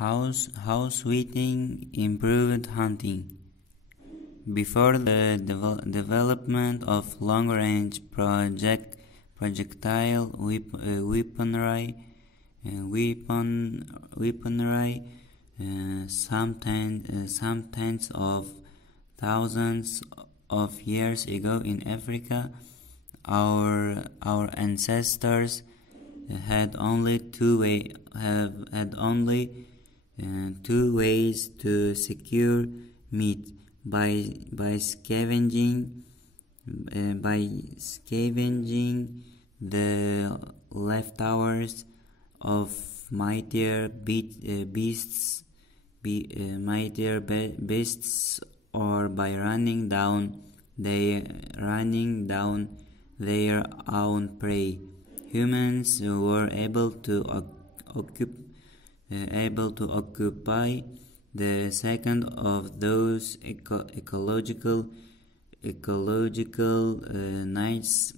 How sweating improved hunting. Before the development of long-range projectile weaponry, some tens of thousands of years ago in Africa, our ancestors had only two ways to secure meat: by scavenging the leftovers of mightier beasts, or by running down their own prey. Humans were able to occupy the second of those ecological nights,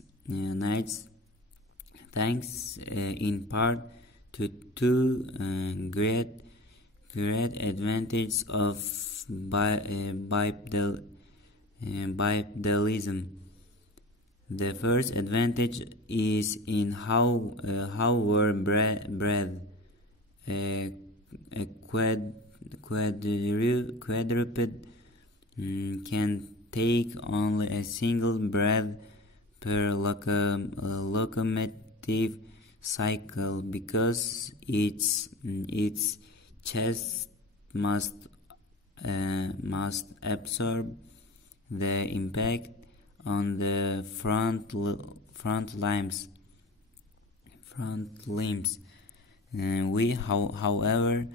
thanks in part to two great advantages of bipedalism. The first advantage is in how we're bred. A quadruped can take only a single breath per locomotive cycle, because its chest must absorb the impact on the front limbs. We, however,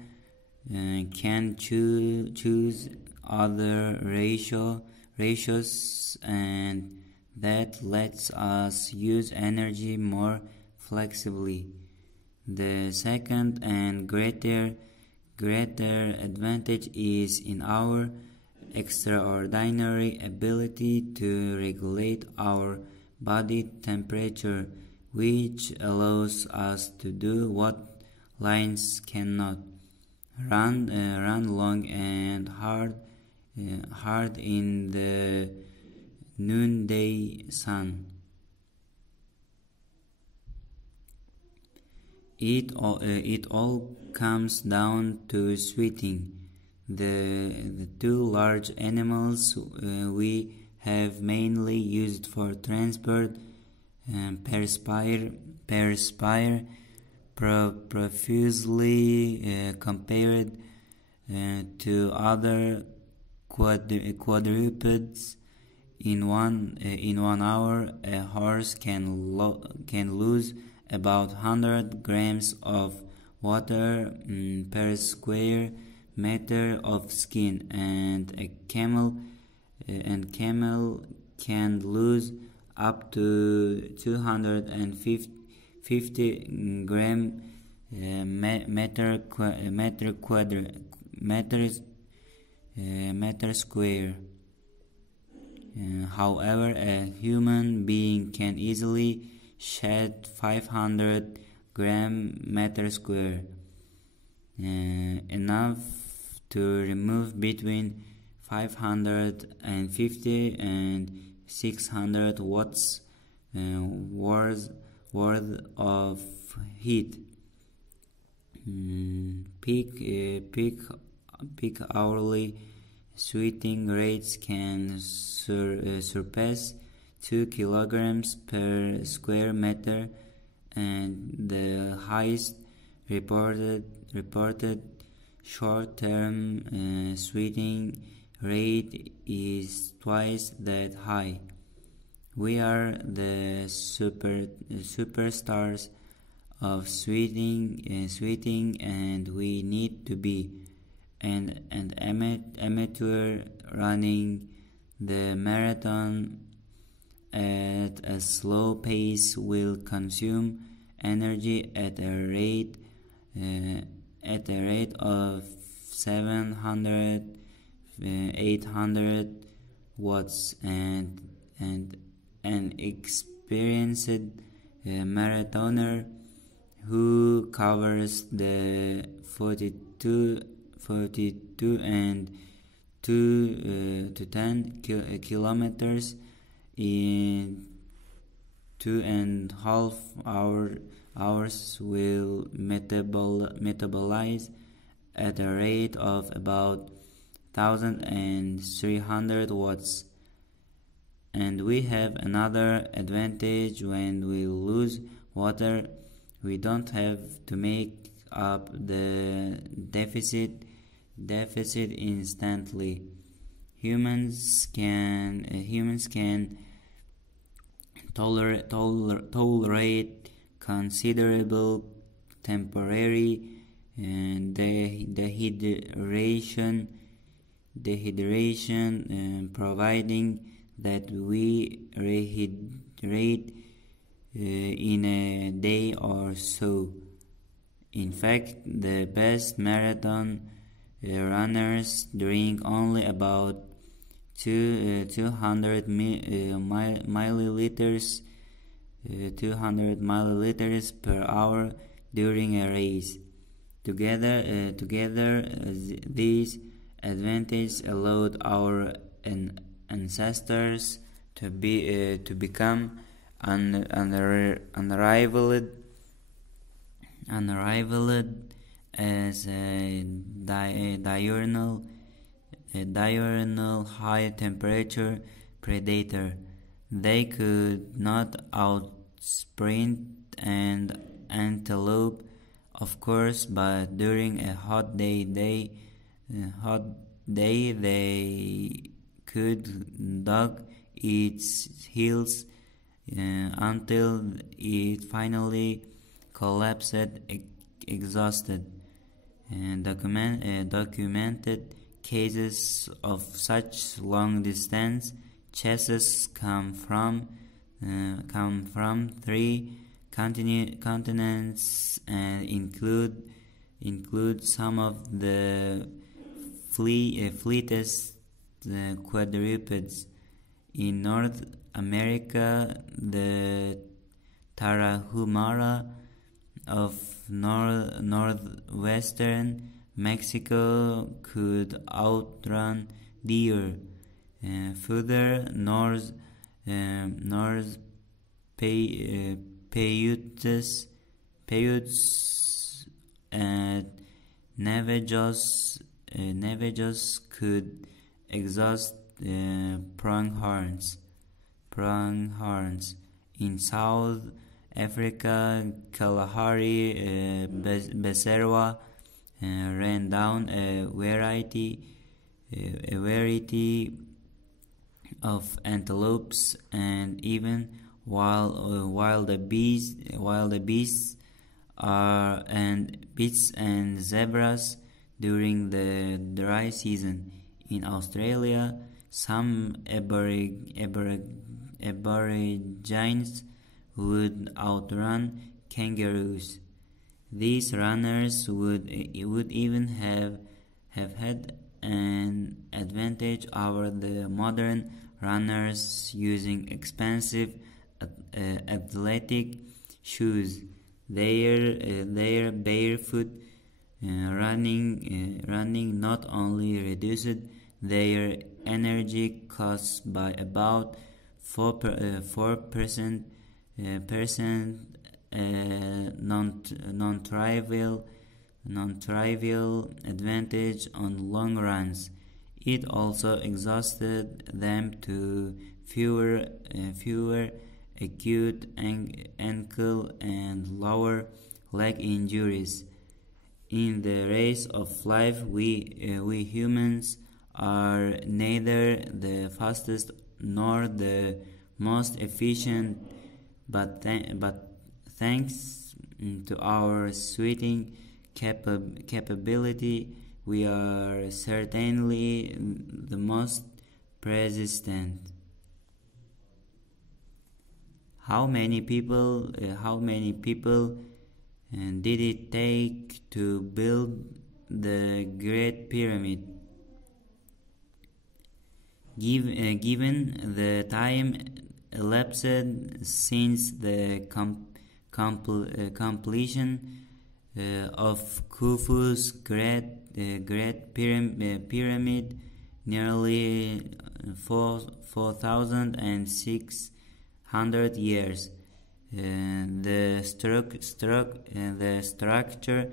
can choose other ratios, and that lets us use energy more flexibly. The second and greater advantage is in our extraordinary ability to regulate our body temperature, which allows us to do what lions cannot: run long and hard in the noonday sun. It all comes down to sweating. The two large animals we have mainly used for transport perspire profusely compared to other quadrupeds. In 1 hour, a horse can lose about 100 grams of water per square meter of skin, and a camel can lose up to 250 gram meter square. However, a human being can easily shed 500 gram meter square, enough to remove between 550 and 600 watts worth of heat. Peak hourly sweating rates can surpass 2 kilograms per square meter, and the highest reported short-term sweating rate is twice that high. We are the superstars of sweating, and we need to be. And an amateur running the marathon at a slow pace will consume energy at a rate of 700-800 watts, and an experienced marathoner who covers the 42 and 2 to 10 kilometers in 2.5 hours will metabolize at a rate of about 1300 watts. And we have another advantage: when we lose water, we don't have to make up the deficit instantly. Humans can tolerate considerable temporary dehydration, providing that we rehydrate in a day or so. In fact, the best marathon runners drink only about 200 milliliters per hour during a race. Together, these advantages allowed our ancestors to become unrivaled as a diurnal high temperature predator. They could not outsprint an antelope, of course, but during a hot day they could dug its heels until it finally collapsed exhausted. Documented cases of such long distance chases come from 3 continents and include some of the fleetest quadrupeds. In North America, the Tarahumara of northwestern Mexico could outrun deer. Further north, Paiutes and Navajos could exhaust pronghorns. In South Africa, Kalahari Becerra ran down a variety of antelopes, and even while the beasts and zebras during the dry season. In Australia, some aborigines would outrun kangaroos. These runners would even have had an advantage over the modern runners using expensive athletic shoes. Their barefoot running not only reduced their energy costs by about 4%, non-trivial advantage on long runs. It also exhausted them to fewer acute ankle and lower leg injuries. In the race of life, we humans are neither the fastest nor the most efficient, but thanks to our sweating capability, we are certainly the most persistent. How many people did it take to build the Great Pyramid? Given the time elapsed since the completion, of Khufu's Great Pyramid, nearly 4,600 years. The structure,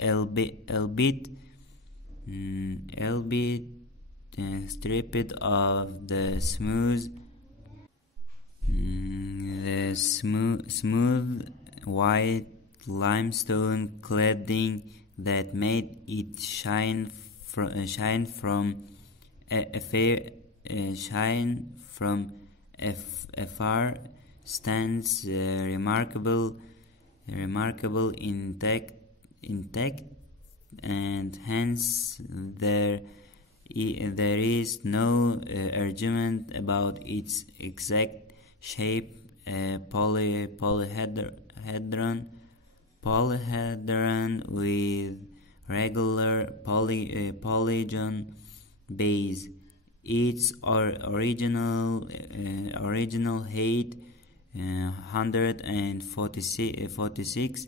albeit stripped of the smooth white limestone cladding that made it shine from afar, stands remarkable intact, and hence there is no argument about its exact shape. Polyhedron with regular polygon base. Its original height 146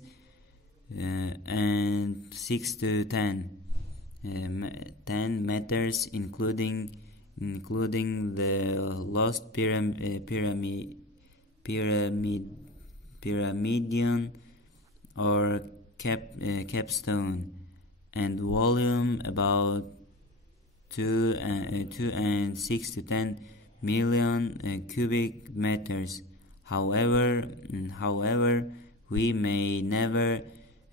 and 6 to 10 meters, including the lost pyramidion or capstone, and volume about 2 and 6 to 10 million cubic meters. However, we may never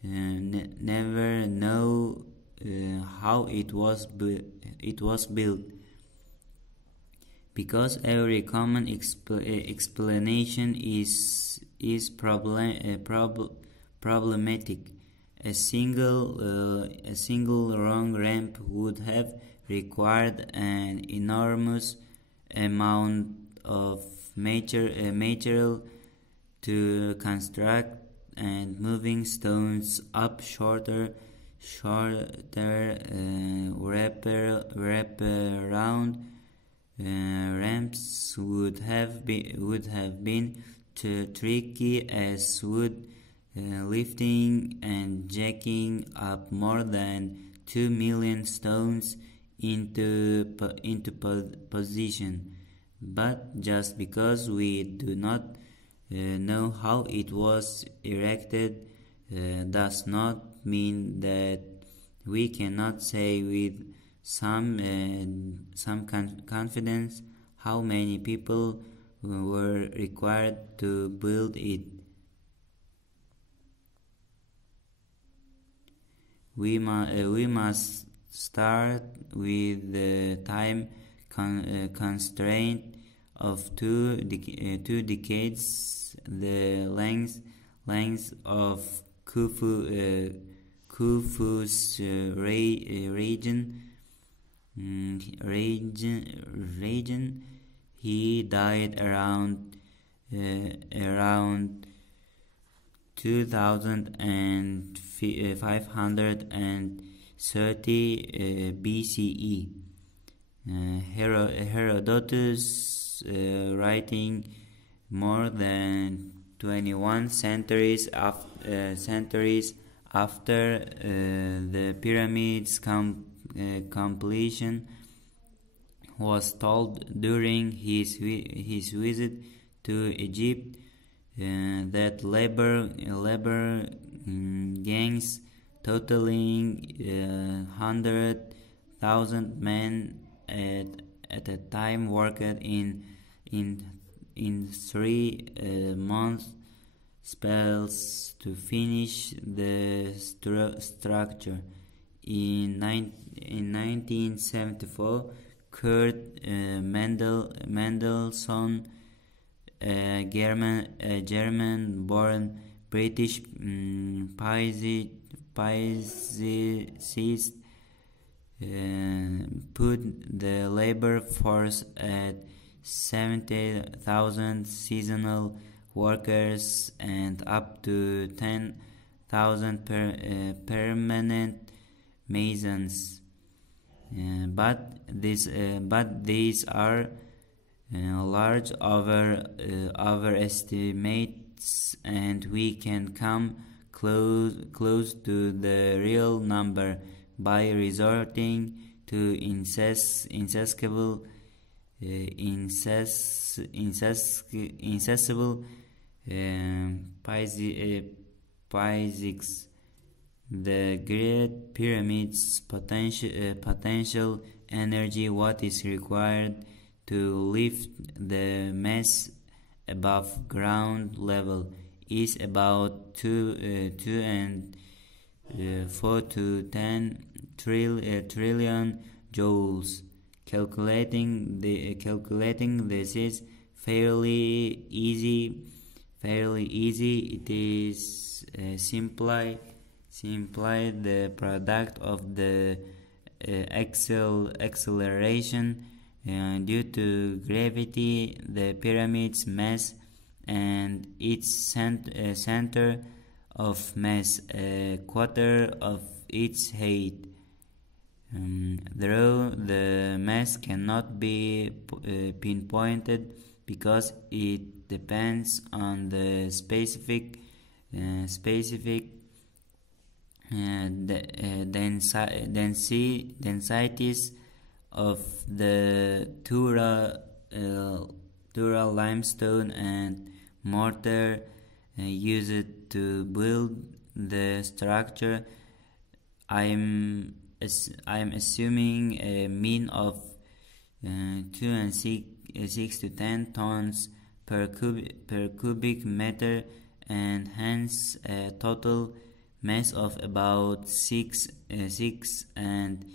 know how it was built, because every common explanation is problematic. A single wrong ramp would have required an enormous amount of material to construct, and moving stones up shorter wraparound ramps would have been too tricky, as would lifting and jacking up more than 2 million stones into position. But just because we do not know how it was erected does not mean that we cannot say with some confidence how many people were required to build it. We must start with the time constraint of 2 decades, the length of Khufu's region. He died around 2530 BCE. Herodotus, writing more than 21 centuries after the pyramids' completion, was told during his visit to Egypt that labor gangs totaling 100,000 men at a time worked in 3 month spells to finish the structure. In 1974, Kurt Mendelssohn, a German-born British physicist, put the labor force at 70,000 seasonal workers and up to 10,000 permanent masons. But these are large overestimate pyramids, and we can come close to the real number by resorting to incessable physics. The Great Pyramid's potential energy, what is required to lift the mass above ground level, is about 4 to 10 trillion joules. Calculating this is fairly easy. It is simply the product of the acceleration due to gravity, the pyramid's mass, and its center of mass, a quarter of its height. Though the mass cannot be pinpointed because it depends on the specific densities of the Tura limestone and mortar used to build the structure. I am assuming a mean of 6 to 10 tons per cubic meter, and hence a total mass of about 6 and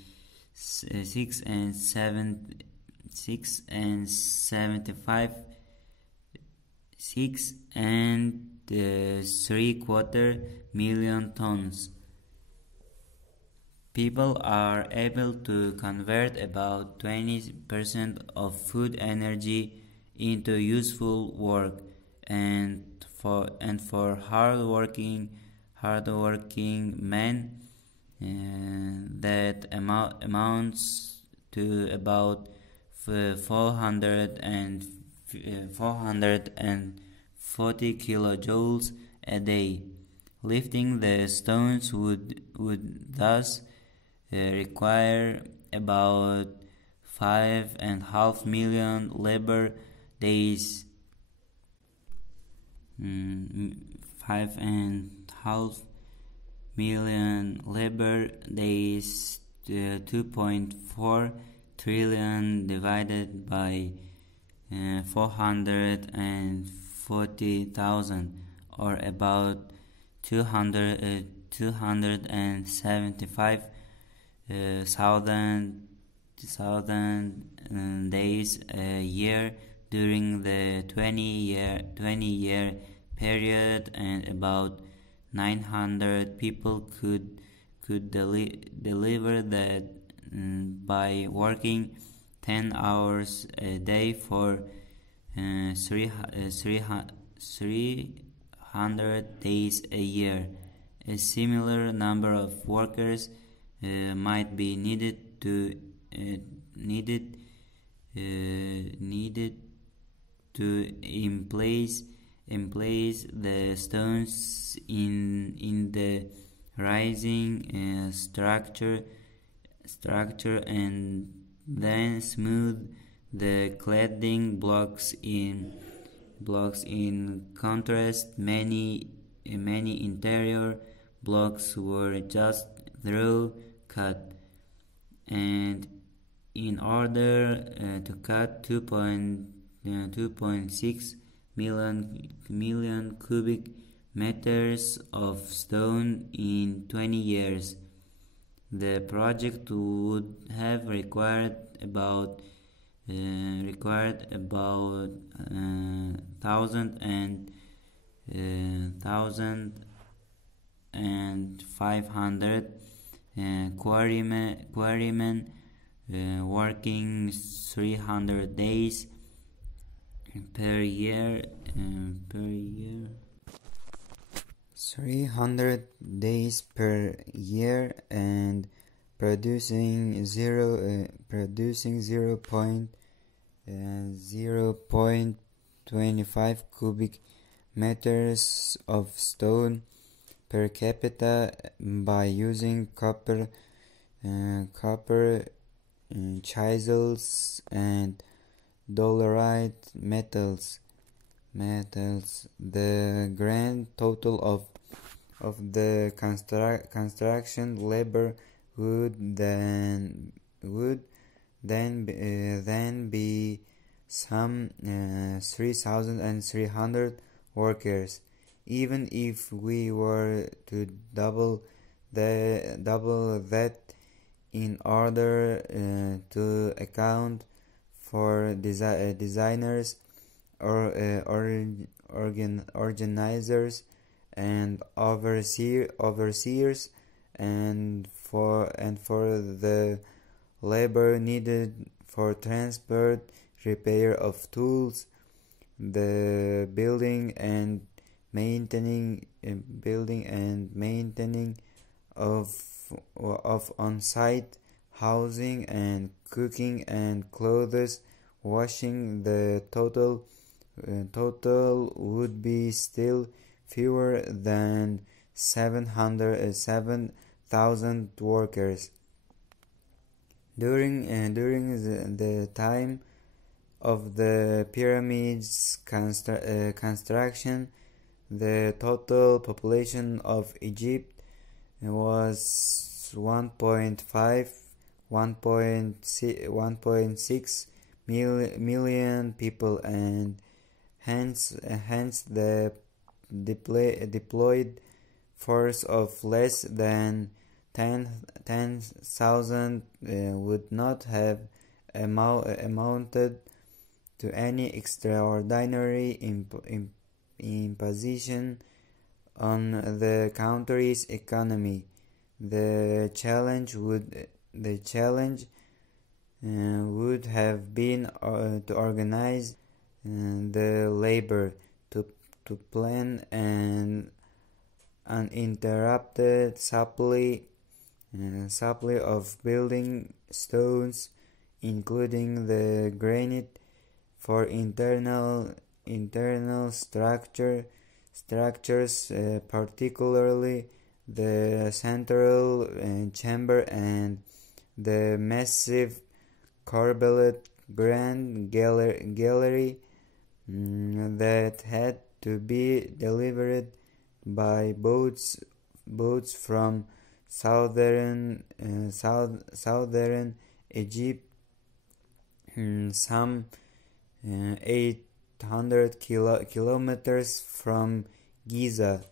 3/4 million tons. People are able to convert about 20% of food energy into useful work, and for hardworking men, that amounts to about 440 kilojoules a day. Lifting the stones would thus require about 5.5 million labor days. 5.5 million labor days, 2.4 trillion divided by 440,000, or about 275,000 days a year during the 20-year period, and about 900 people could deliver that by working 10 hours a day for 300 days a year. A similar number of workers might be needed to emplace the stones in the rising structure, and then smooth the cladding blocks. In contrast, many interior blocks were just through cut, and in order to cut 2.6 million cubic meters of stone in 20 years, the project would have required about 1,500 quarrymen working 300 days per year. 300 days per year, and producing 0.25 cubic meters of stone per capita by using copper chisels and dolerite metals. The grand total of the construction labor would then be some 3,300 workers. Even if we were to double that in order to account for designers or organizers and overseers and for the labor needed for transport, repair of tools, the building and maintaining of on-site housing and cooking and clothes washing. The total would be still fewer than 7,000 workers. During the time of the pyramids construction, the total population of Egypt was 1.6 million people, and hence the deployed force of less than 10,000 would not have amounted to any extraordinary imposition on the country's economy. The challenge would have been to organize the labor to plan an uninterrupted supply of building stones, including the granite, for internal structures, particularly the central chamber and the massive corbelled grand gallery that had to be delivered by boats from southern Egypt, some 800 kilometers from Giza,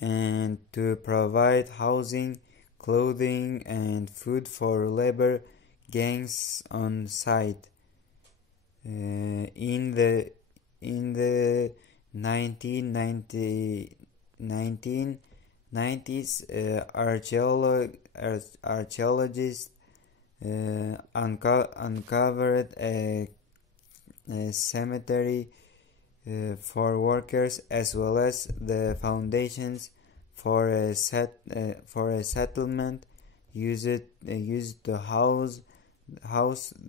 and to provide housing, clothing, and food for labor gangs on site. In the 1990s, archaeologists uncovered a cemetery for workers, as well as the foundations for a settlement used to house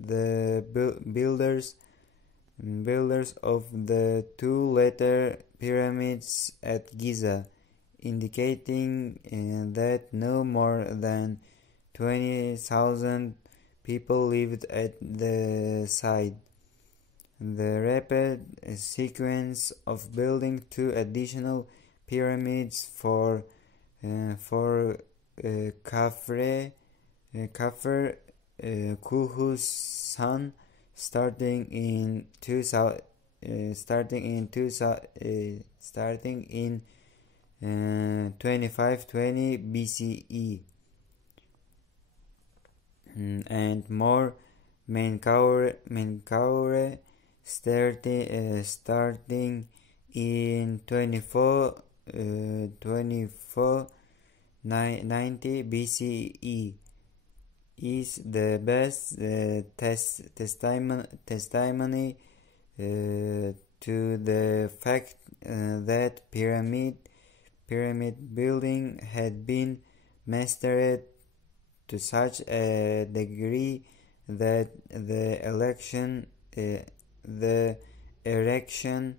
the builders of the two later pyramids at Giza, indicating that no more than 20,000 people lived at the site. The rapid sequence of building two additional pyramids for Khafre Khufu's son, starting in 2520 BCE, and more Menkaure starting in 2490 BCE, is the best testimony to the fact that pyramid building had been mastered to such a degree that the erection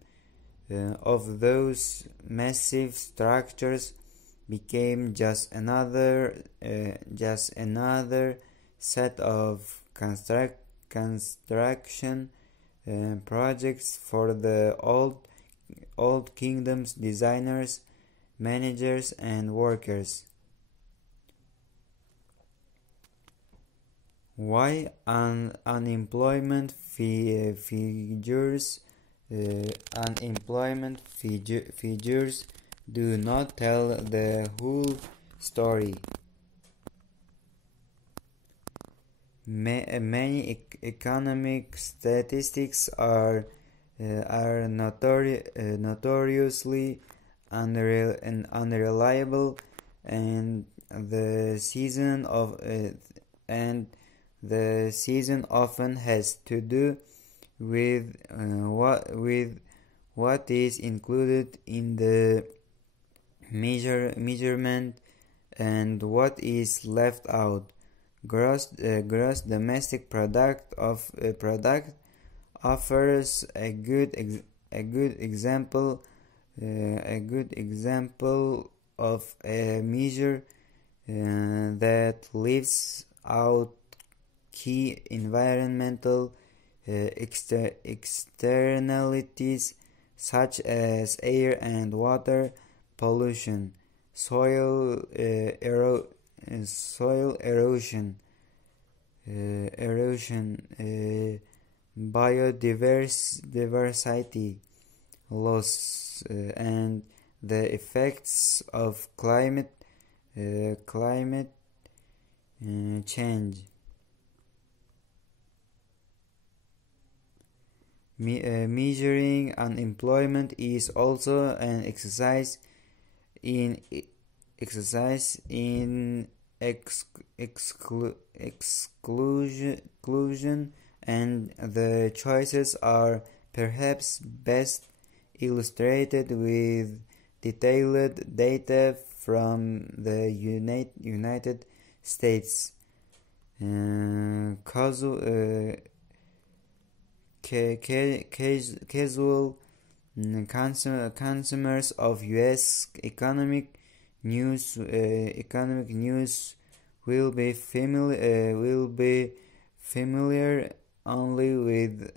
of those massive structures became just another set of construction projects for the old kingdom's designers, managers, and workers. Why unemployment figures do not tell the whole story. Many economic statistics are notoriously unreliable, and the season often has to do with what is included in the measurement and what is left out. Gross domestic product offers a good example of a measure that leaves out key environmental externalities such as air and water pollution, soil erosion, biodiversity loss, and the effects of climate change. Measuring unemployment is also an exercise in exclusion, and the choices are perhaps best illustrated with detailed data from the United States. Casual consumers of U.S. economic news will be familiar only with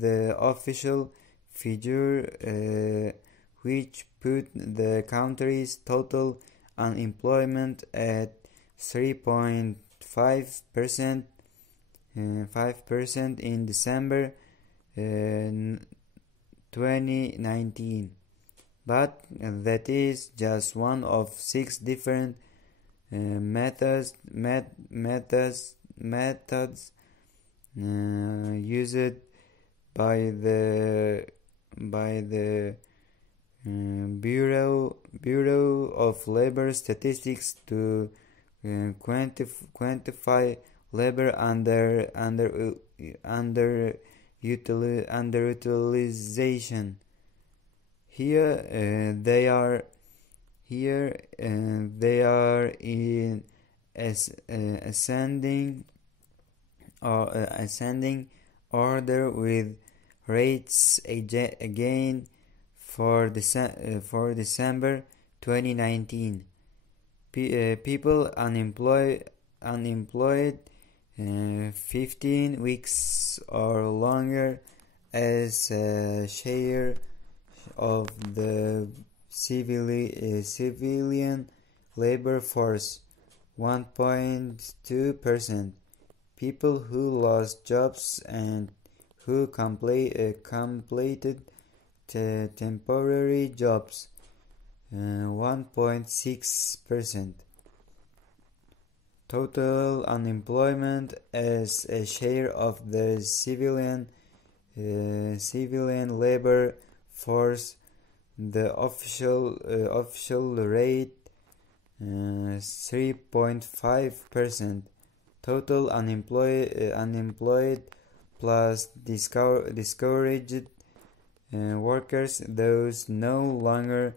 the official figure, which put the country's total unemployment at 3.5% in December 2019, but that is just one of 6 different methods used by the Bureau of Labor Statistics to quantify labor underutilization. Here they are in ascending order, with rates again for December 2019. People unemployed 15 weeks or longer as a share of the civilian labor force, 1.2%. People who lost jobs and who completed temporary jobs, 1.6%. Total unemployment as a share of the civilian labor force, the official rate 3.5%. Total unemployed plus discouraged workers, those no longer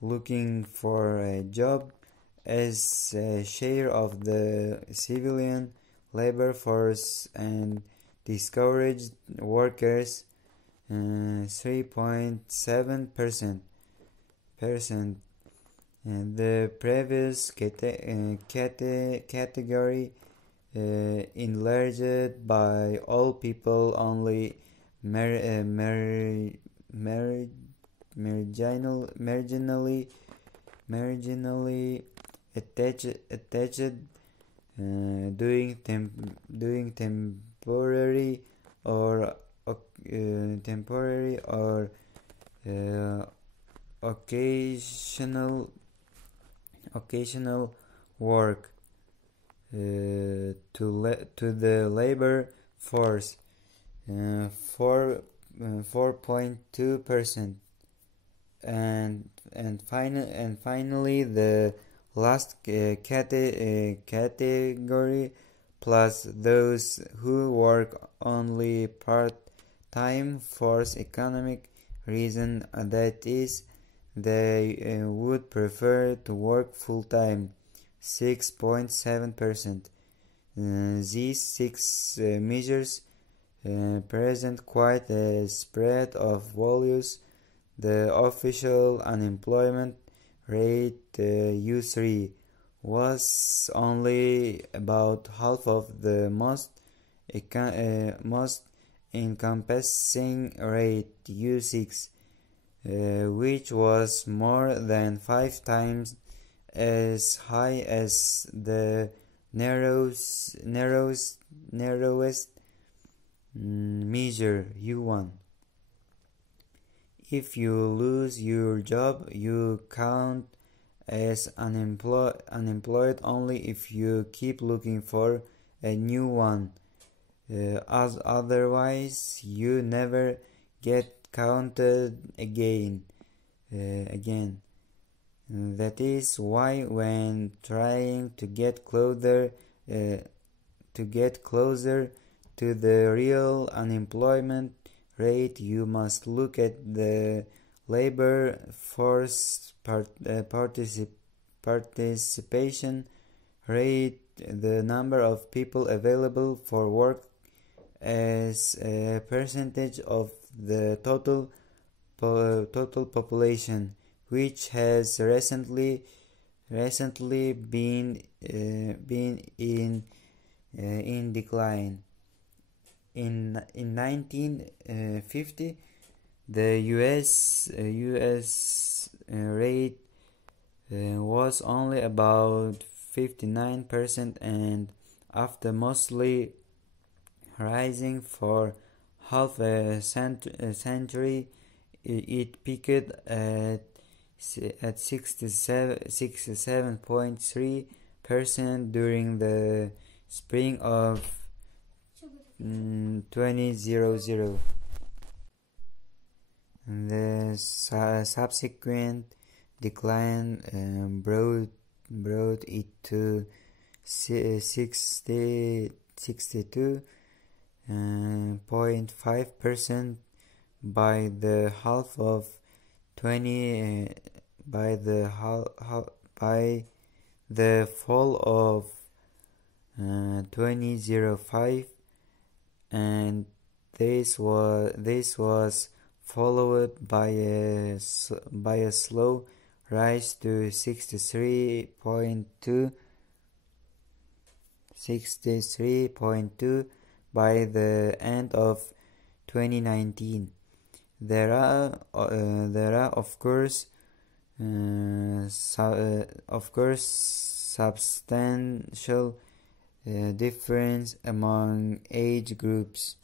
looking for a job, as a share of the civilian labor force, and discouraged workers, 3.7%. And the previous category enlarged by all people only marginally attached doing temporary or uh, occasional work to the labor force, 4.2%. And finally the last category, plus those who work only part-time for economic reason, that is, they would prefer to work full-time, 6.7%. These six measures present quite a spread of values. The official unemployment rate U3 was only about half of the most encompassing rate U6, which was more than 5 times as high as the narrowest measure U1. If you lose your job, you count as unemployed only if you keep looking for a new one. As otherwise, you never get counted again. That is why, when trying to get closer to the real unemployment rate, you must look at the labor force participation rate, the number of people available for work as a percentage of the total population, which has recently been in decline. In 1950, the U.S. rate was only about 59%, and after mostly rising for half a century, it peaked at 67.3% during the spring of 2000. The subsequent decline brought it to 62.5% by the half of 20 by the fall of 2005, and this was followed by a slow rise to 63.2 by the end of 2019. There are of course substantial difference among age groups.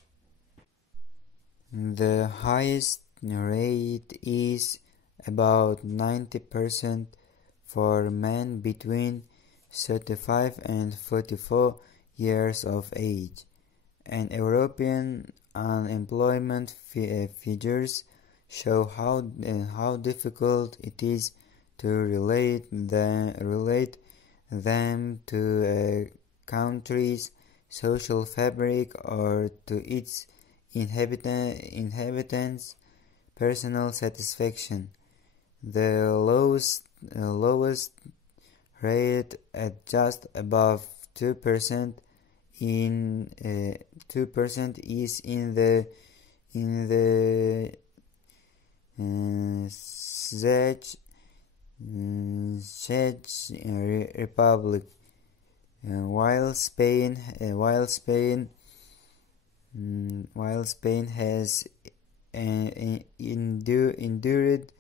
The highest rate is about 90% for men between 35 and 44 years of age, and European unemployment figures show how difficult it is to relate them to a country's social fabric or to its inhabitants' personal satisfaction. The lowest rate at just above 2% is in the in the Czech Republic, while Spain has endured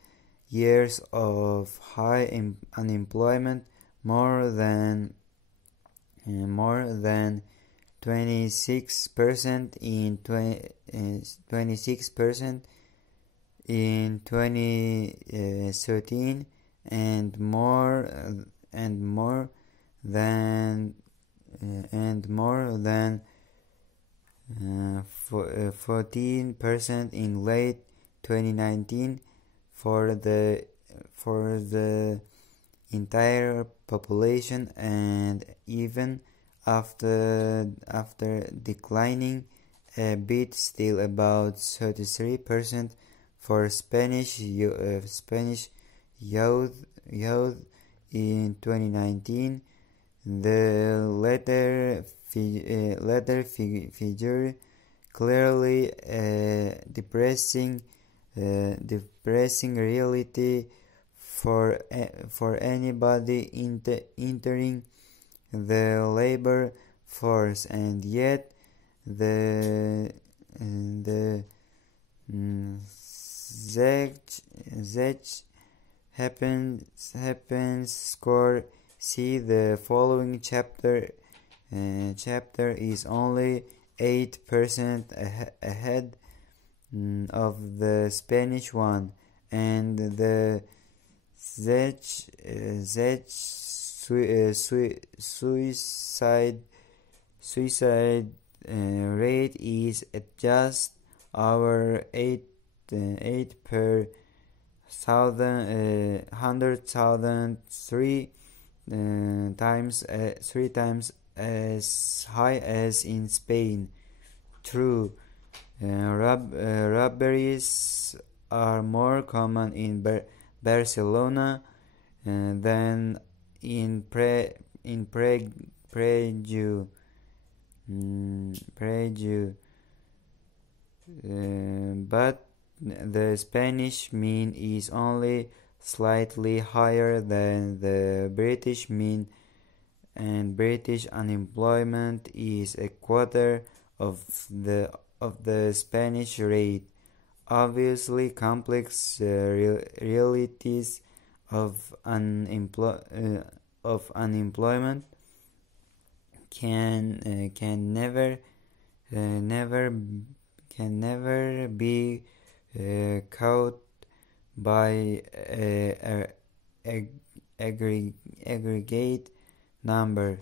years of high unemployment, more than 26% in 26% in 2013, and more than 14% in late 2019 for the entire population, and even after declining a bit, still about 33% for Spanish youth in 2019. The latter figure clearly depressing reality for anybody entering the labor force, and yet the Zech happens score. See the following chapter. Chapter is only 8% ahead of the Spanish one, and the suicide rate is at just our 8 per 100,000, three times as high as in Spain. True, robberies are more common in Barcelona than in Prague, but the Spanish mean is only slightly higher than the British mean, and British unemployment is a quarter of the Spanish rate. Obviously, complex realities of unemployment can never be caught by aggregate number.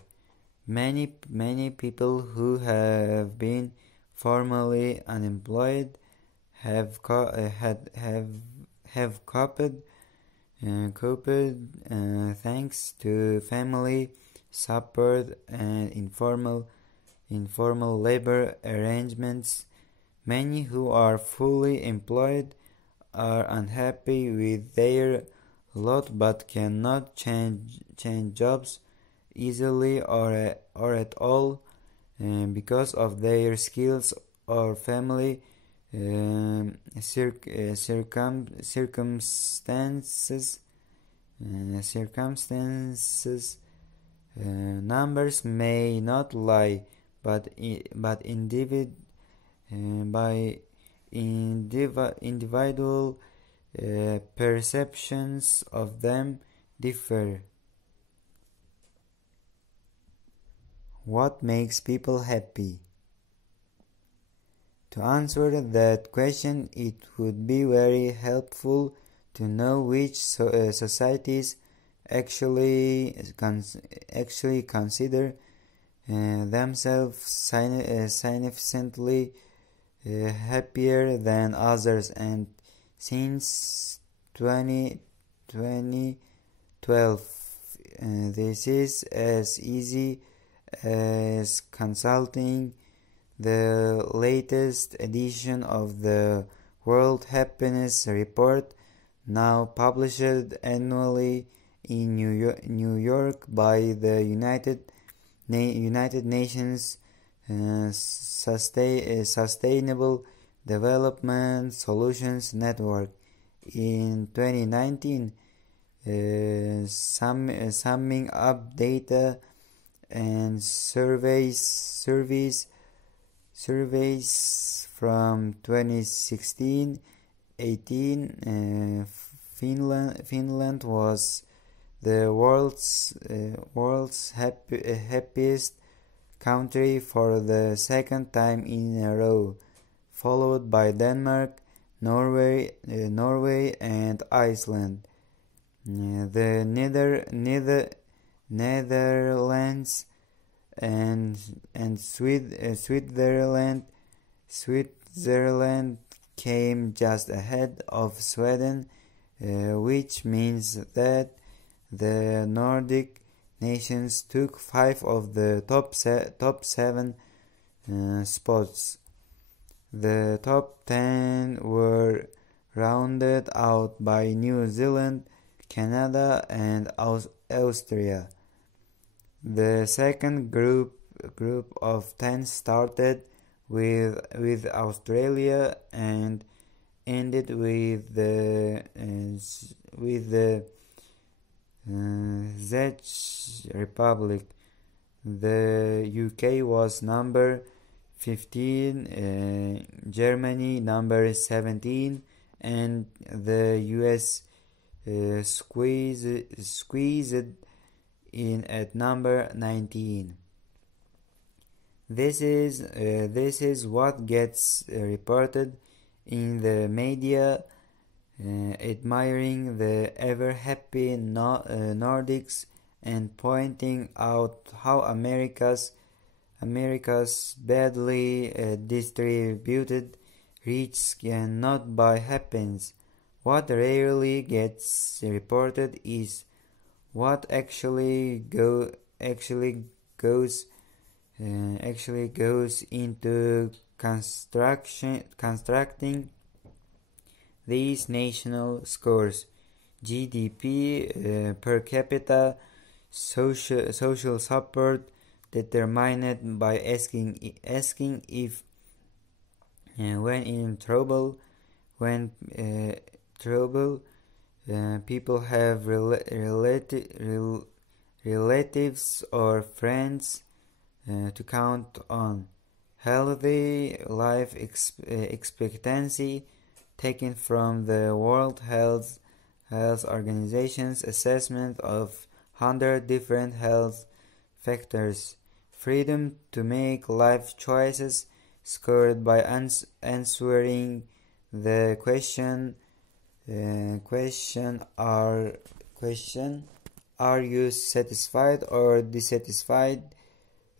Many people who have been formerly unemployed have coped thanks to family support and informal labor arrangements. Many who are fully employed are unhappy with their lot but cannot change jobs easily or at all because of their skills or family circumstances. Numbers may not lie, but individual perceptions of them differ. What makes people happy? To answer that question, it would be very helpful to know which societies actually consider themselves significantly happier than others, and since 2012 this is as easy as consulting the latest edition of the World Happiness Report, now published annually in New York by the United Nations Sustainable Development Solutions Network. In 2019, summing up data and surveys from 2016-18, Finland was the world's happiest country for the second time in a row, followed by Denmark, Norway, and Iceland. The Netherlands and Switzerland came just ahead of Sweden, which means that the Nordic nations took 5 of the top 7 spots. The top 10 were rounded out by New Zealand, Canada, and Austria. The second group of 10 started with Australia and ended with the Czech Republic. The UK was number 15, Germany number 17, and the US squeezed in at number 19. This is what gets reported in the media, admiring the ever-happy Nordics and pointing out how America's badly distributed reach cannot buy happiness. What rarely gets reported is what actually goes into constructing these national scores: GDP, per capita, social support, determined by asking if when in trouble people have relatives or friends to count on. Healthy life expectancy, taken from the World Health Organization's assessment of 100 different health factors. Freedom to make life choices, scored by answering the question: are you satisfied or dissatisfied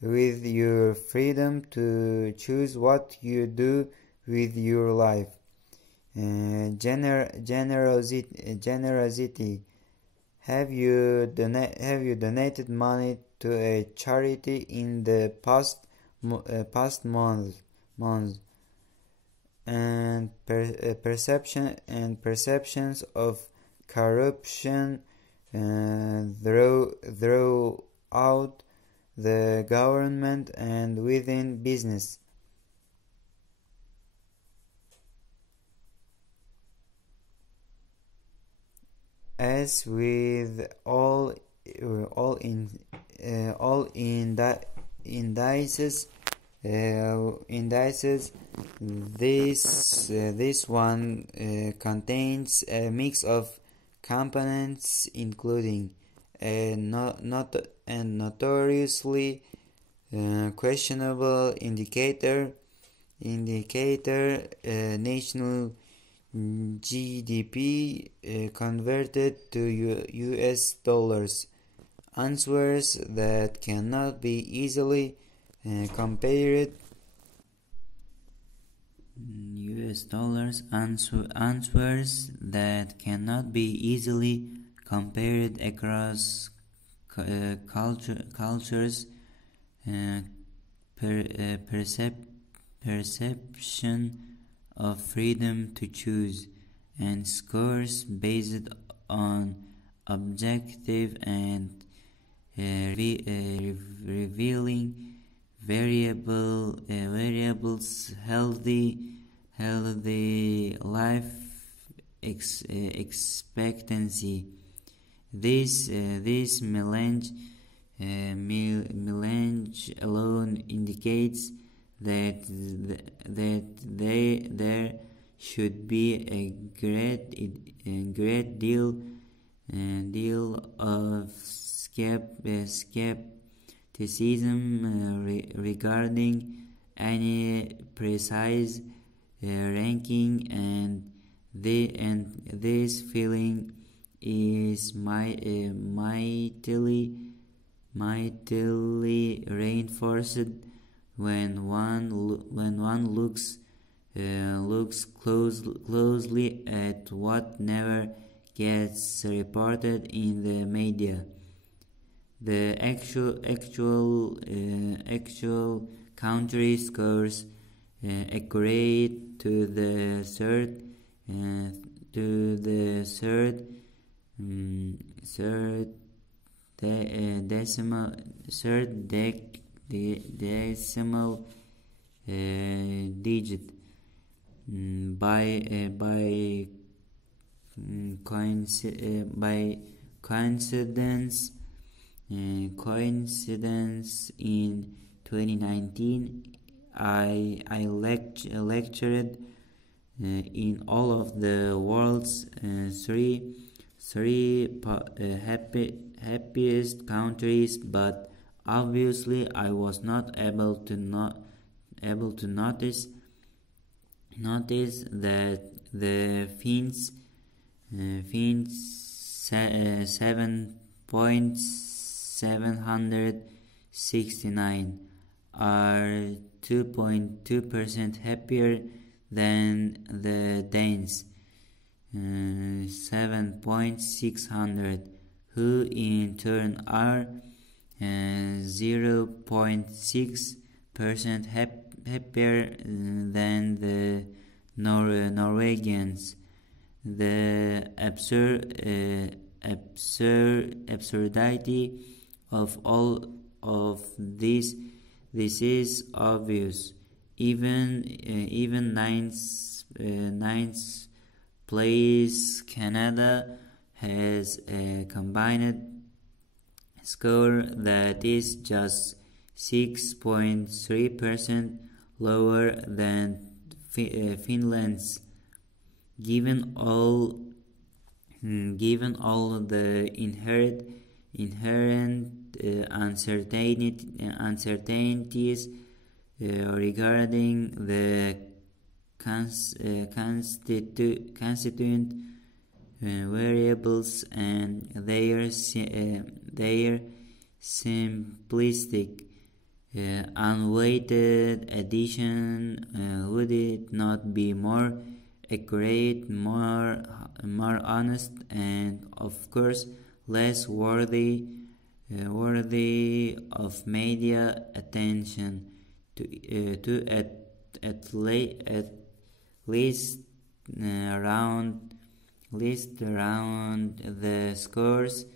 with your freedom to choose what you do with your life? Generosity. Have you donated money to a charity in the past month? And perceptions of corruption throughout the government and within business. As with all indices, this one contains a mix of components, including a notoriously questionable indicator, national GDP converted to US dollars, answers that cannot be easily compared. US dollars, answers that cannot be easily compared across cultures. Perception of freedom to choose, and scores based on objective and revealing variables. healthy life expectancy. This melange alone indicates that there should be a great deal of skepticism regarding any precise ranking, and this feeling is mightily reinforced when one looks closely at what never gets reported in the media. The actual country scores accurate to the third decimal digit by coincidence in 2019 I lectured in all of the world's happiest countries, but obviously I was not able to notice that the Finns 7.769 are 2.2% happier than the Danes 7.600, who in turn are 0.6% happier than the Norwegians. The absurdity of all of this is obvious. Even ninth place Canada has a combined score that is just 6.3% lower than Finland's. Given all the inherent uncertainties regarding the constituent variables and their simplistic unweighted addition, would it not be more accurate, more honest, and of course less worthy of media attention to at least around the scores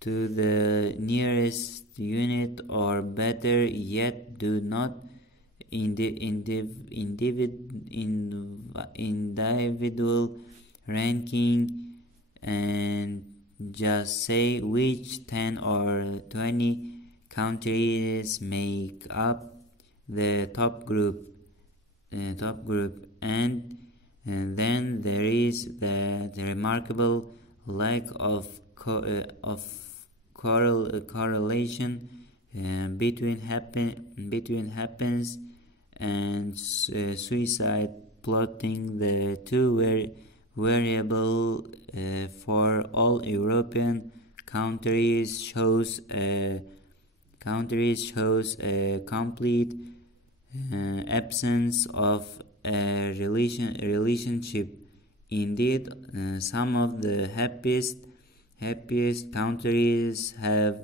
to the nearest unit, or better yet, do not individual ranking and just say which 10 or 20 countries make up the top group, and then there is the remarkable lack of correlation between happens and suicide. Plotting the two variable for all European countries shows a complete absence of a relationship. Indeed, some of the happiest countries have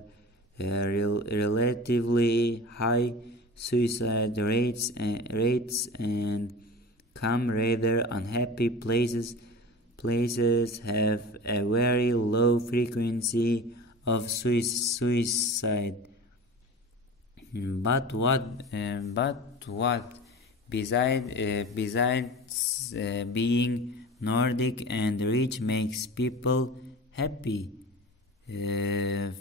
relatively high suicide rates and come rather unhappy places have a very low frequency of suicide. But what Besides being Nordic and rich makes people happy. F-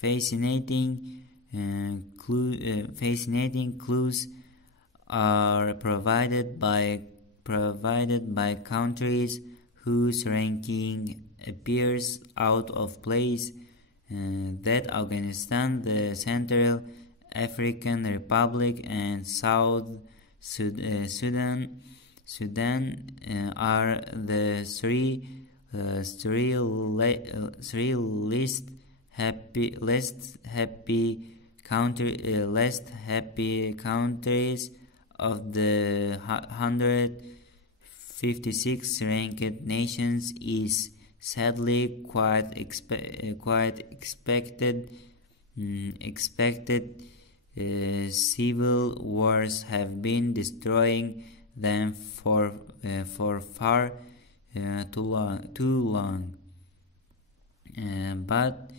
fascinating, fascinating clues are provided by countries whose ranking appears out of place. That Afghanistan, the Central African Republic, and South Sudan are the three least happy countries of the 156 ranked nations is sadly quite expected. Civil wars have been destroying them for far too long. But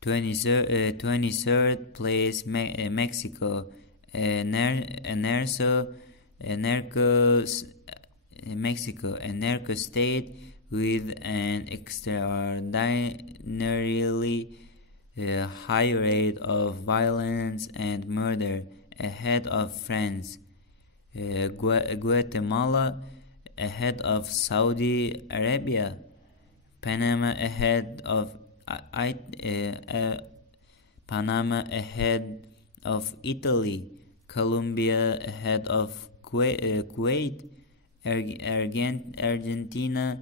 23rd place Mexico, Mexico, a narco state with an extraordinarily high rate of violence and murder, ahead of France. Guatemala ahead of Saudi Arabia. Panama ahead of Panama ahead of Italy. Colombia ahead of Kuwait. Argentina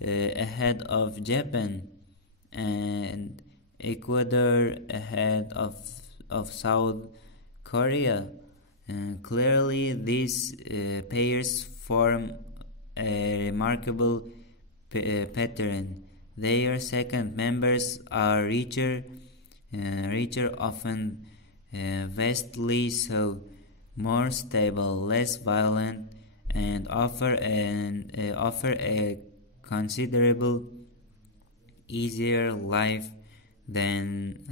ahead of Japan, and Ecuador ahead of South Korea. Clearly, these pairs form a remarkable pattern. Their second members are richer, often vastly so, more stable, less violent, and offer a considerable easier life than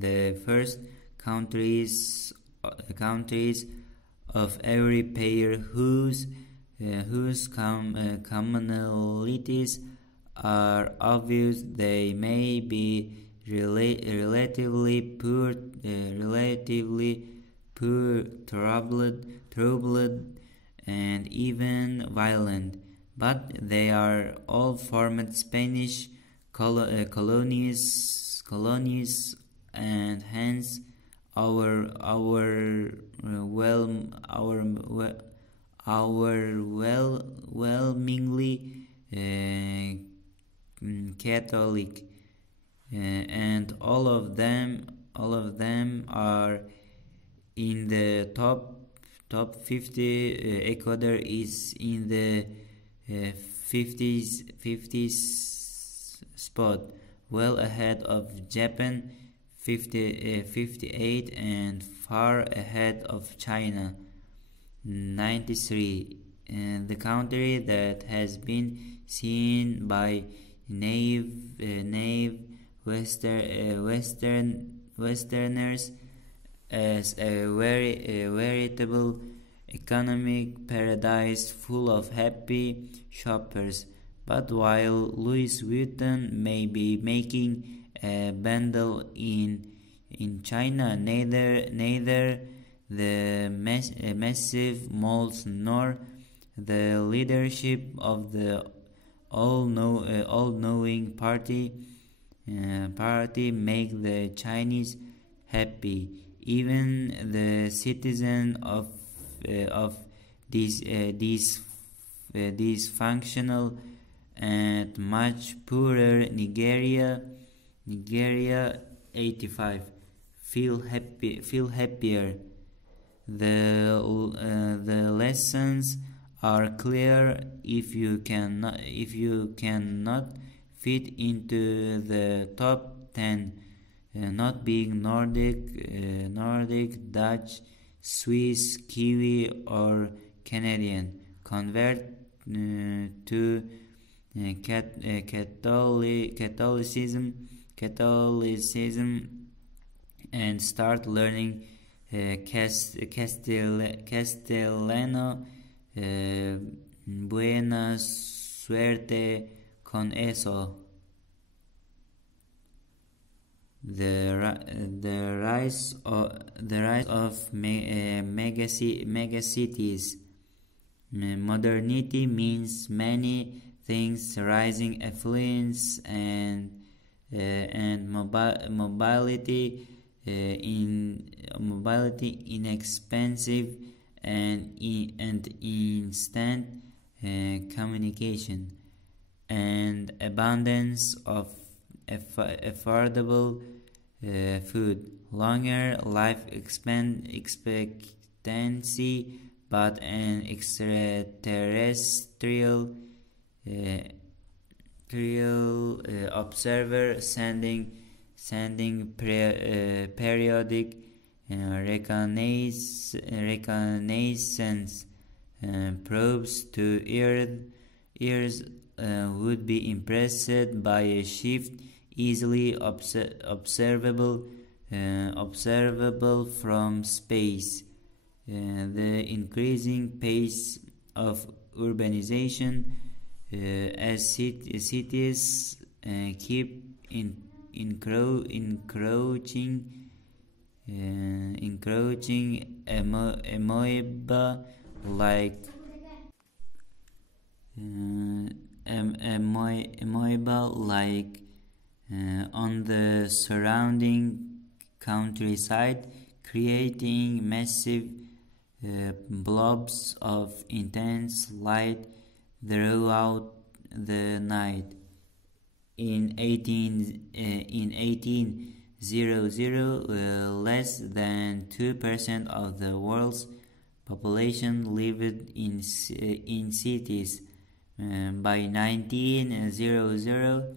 the first countries of every pair whose commonalities are obvious. They may be relatively poor, troubled, and even violent, but they are all former Spanish colonies, and hence overwhelmingly Catholic, and all of them are in the top 50. Ecuador is in the 50s spot, well ahead of Japan 58, and far ahead of China 93. The country that has been seen by naive Westerners as a veritable economic paradise full of happy shoppers. But while Louis Vuitton may be making a bundle in China, neither the massive malls nor the leadership of the all-knowing party make the Chinese happy. Even the citizen of these dysfunctional and much poorer Nigeria 85 feel happier. The lessons are clear. If you cannot fit into the top 10, not being Nordic, Dutch, Swiss, Kiwi, or Canadian, convert to Catholicism, and start learning Castellano, buena suerte con eso. The rise of megacities. Modernity means many things: rising affluence and mobility, inexpensive and instant communication, and abundance of affordable food, longer life expectancy, but an extraterrestrial observer sending periodic reconnaissance probes to Earth would be impressed by a shift easily observable from space. The increasing pace of urbanization as cities keep encroaching amoeba like on the surrounding countryside, creating massive blobs of intense light throughout the night. In 1800, less than 2% of the world's population lived in cities. By 1900,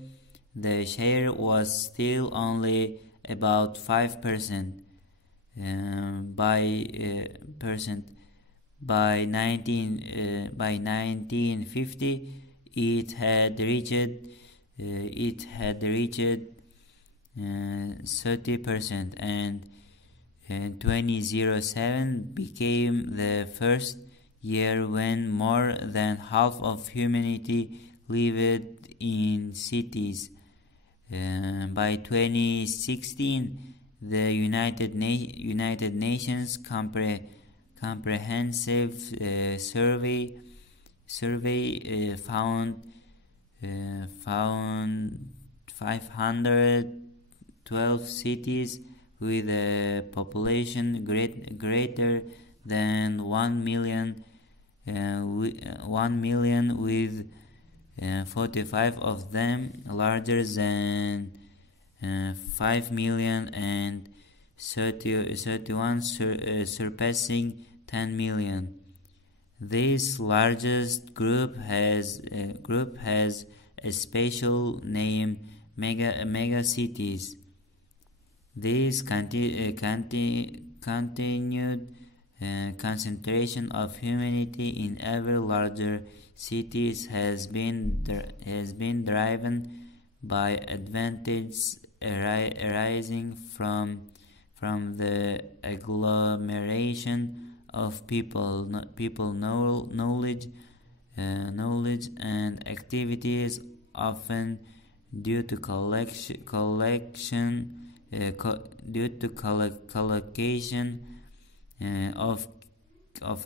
the share was still only about 5%. By 1950, it had reached 30%, and 2007 became the first year when more than half of humanity lived in cities. By 2016, the United Nations Comprehensive Survey found 512 cities with a population greater than 1 million, with 45 of them larger than 5 million and 31 surpassing 10 million. This largest group has a special name: megacities. This continued concentration of humanity in ever larger cities has been driven by advantages arising from the agglomeration of knowledge and activities, often due to collocation of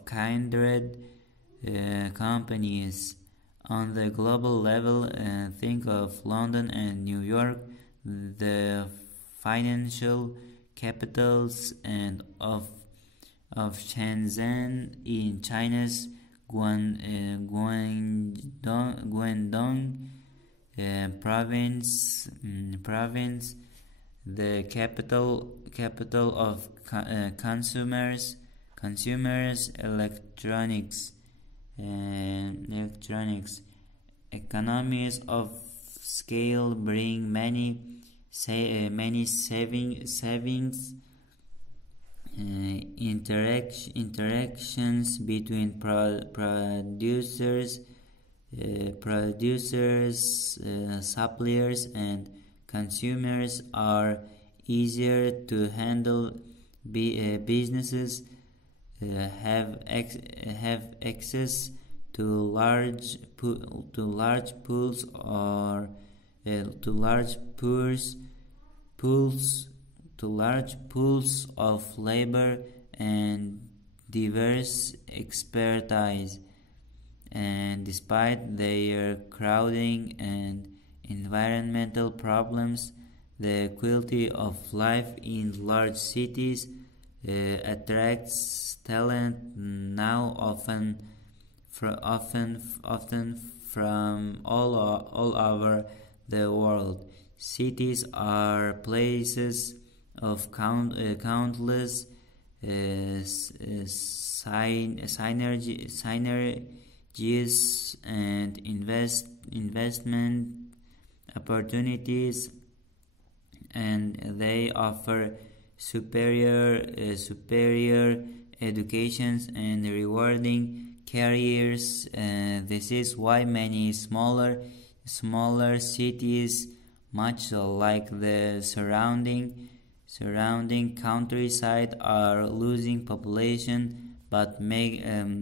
kindred companies. On the global level, think of London and New York, the financial capitals, and of Shenzhen in China's Guangdong province, the capital of consumers, electronics. Economies of scale bring many savings. Interactions between producers, suppliers, and consumers are easier to handle businesses have access to large pools or to large pools large pools of labor and diverse expertise, and despite their crowding and environmental problems, the quality of life in large cities attracts talent now often from all over the world. Cities are places of countless synergies and investment opportunities, and they offer superior educations and rewarding careers. This is why many smaller cities, much like the surrounding countryside, are losing population, but mega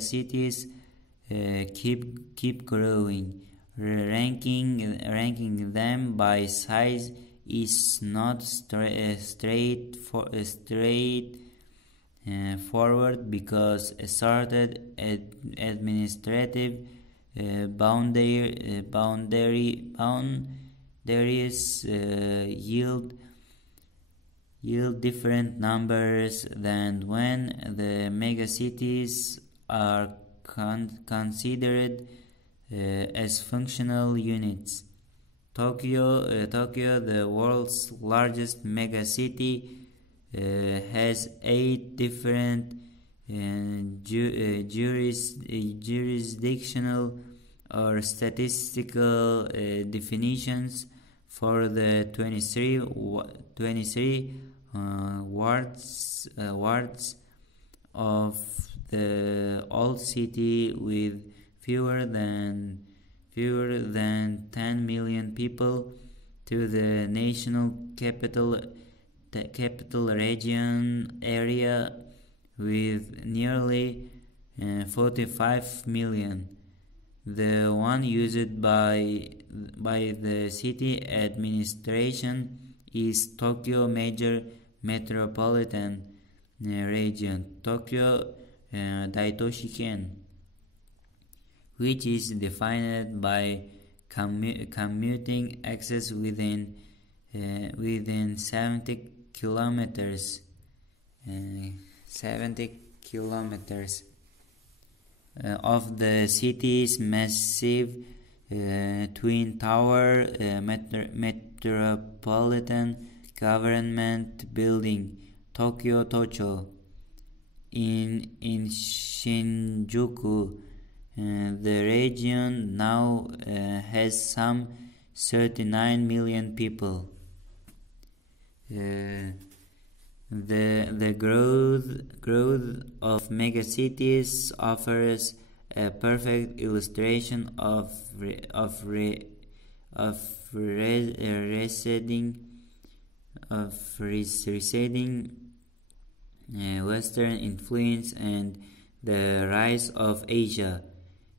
cities keep growing. Ranking them by size is not straight forward, because assorted administrative boundaries yield different numbers than when the megacities are considered as functional units. Tokyo, the world's largest megacity, has 8 different jurisdictional or statistical definitions for the 23 wards of the old city, with fewer than 10 million people, to the national capital region area with nearly 45 million. The one used by the city administration is Tokyo Major Metropolitan Region, Tokyo Daitoshi-ken, which is defined by commuting access within 70 kilometers of the city's massive twin tower metropolitan government building, Tokyo Tocho, in Shinjuku. The region now has some 39 million people. The growth of megacities offers a perfect illustration of receding Western influence and the rise of Asia.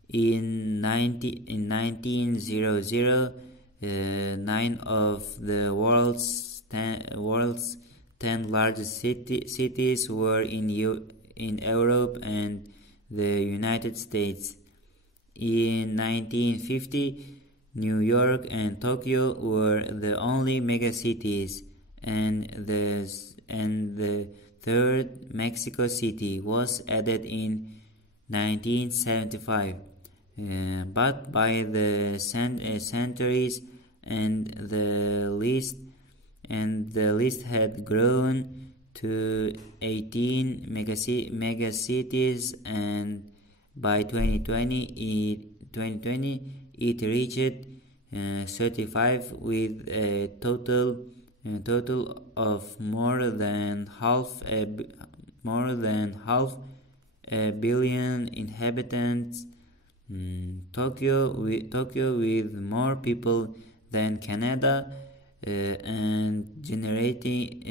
In 1900, 9 of the world's 10 largest cities were in Europe and the United States. In 1950, New York and Tokyo were the only megacities, and the third, Mexico City, was added in 1975. But by the centuries, and the list had grown to 18 megacities, and by 2020 it reached 35, with a total of more than half a billion inhabitants. Tokyo with more people than Canada, and generating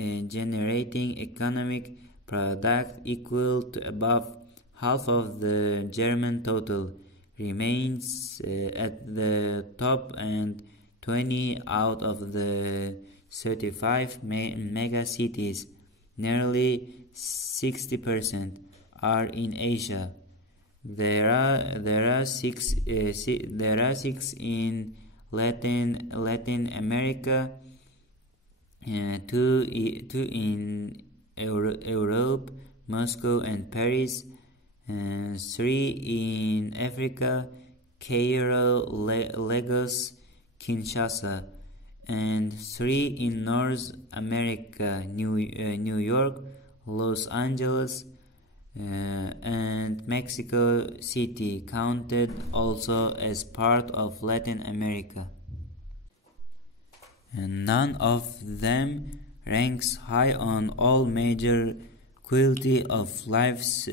economic product equal to above half of the German total, remains at the top, and 20 out of the 35 mega cities, nearly 60%, are in Asia. There are six in Latin America, two in Europe, Moscow and Paris, 3 in Africa, Cairo, Lagos, Kinshasa, and 3 in North America, New York, Los Angeles, and Mexico City, counted also as part of Latin America. And none of them ranks high on all major quality of life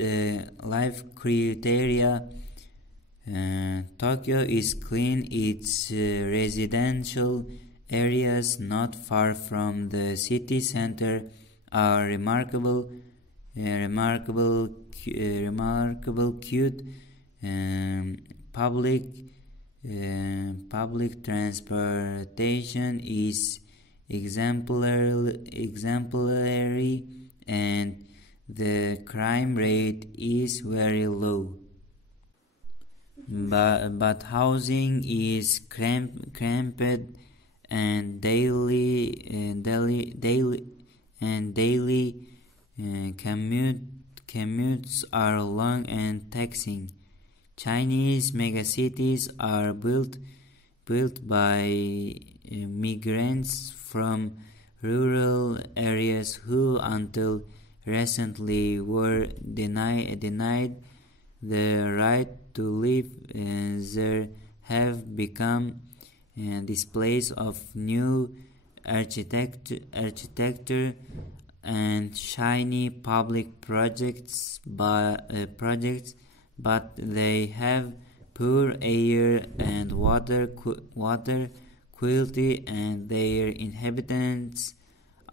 criteria. Tokyo is clean. Its residential areas not far from the city center are remarkable cute. Public transportation is exemplary, and the crime rate is very low. But housing is cramped, and daily commutes are long and taxing. Chinese megacities are built by migrants from rural areas who until recently were denied the right to live there, have become displays of new architecture and shiny public projects, but they have poor air and water quality, and their inhabitants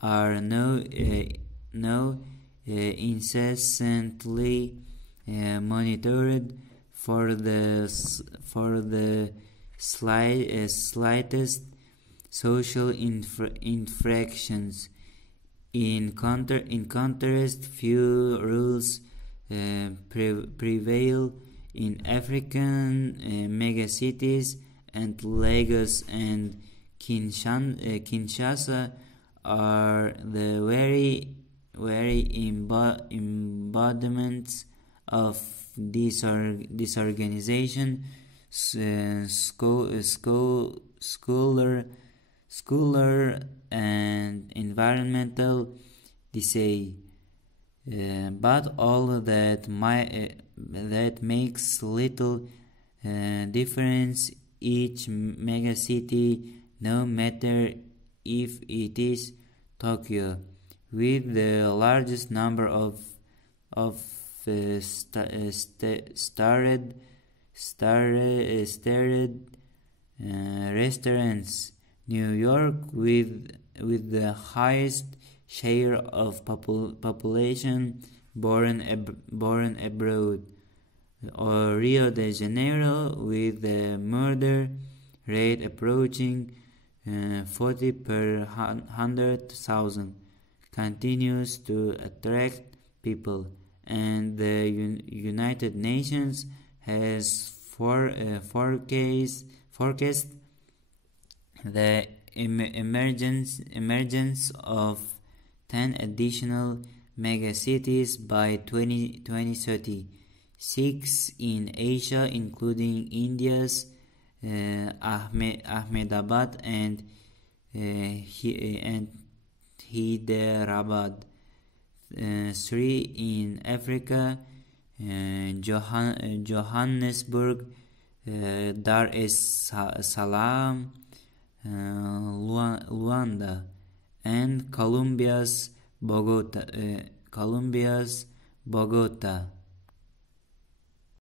are now incessantly monitored for the slightest social infractions. In contrast, few rules prevail in African megacities, and Lagos and Kinshasa are the very embodiments of disorganization, schooler and environmental decay. But all that makes little difference. Each megacity, no matter if it is Tokyo, with the largest number of starred restaurants, New York with the highest share of population born abroad, or Rio de Janeiro with the murder rate approaching 40 per 100,000, continues to attract people, and the United Nations has forecast the emergence of 10 additional megacities by 2030, 6 in Asia, including India's Ahmedabad and Hyderabad, 3 in Africa, Johannesburg, Dar es Salaam, Luanda, and Colombia's Bogota.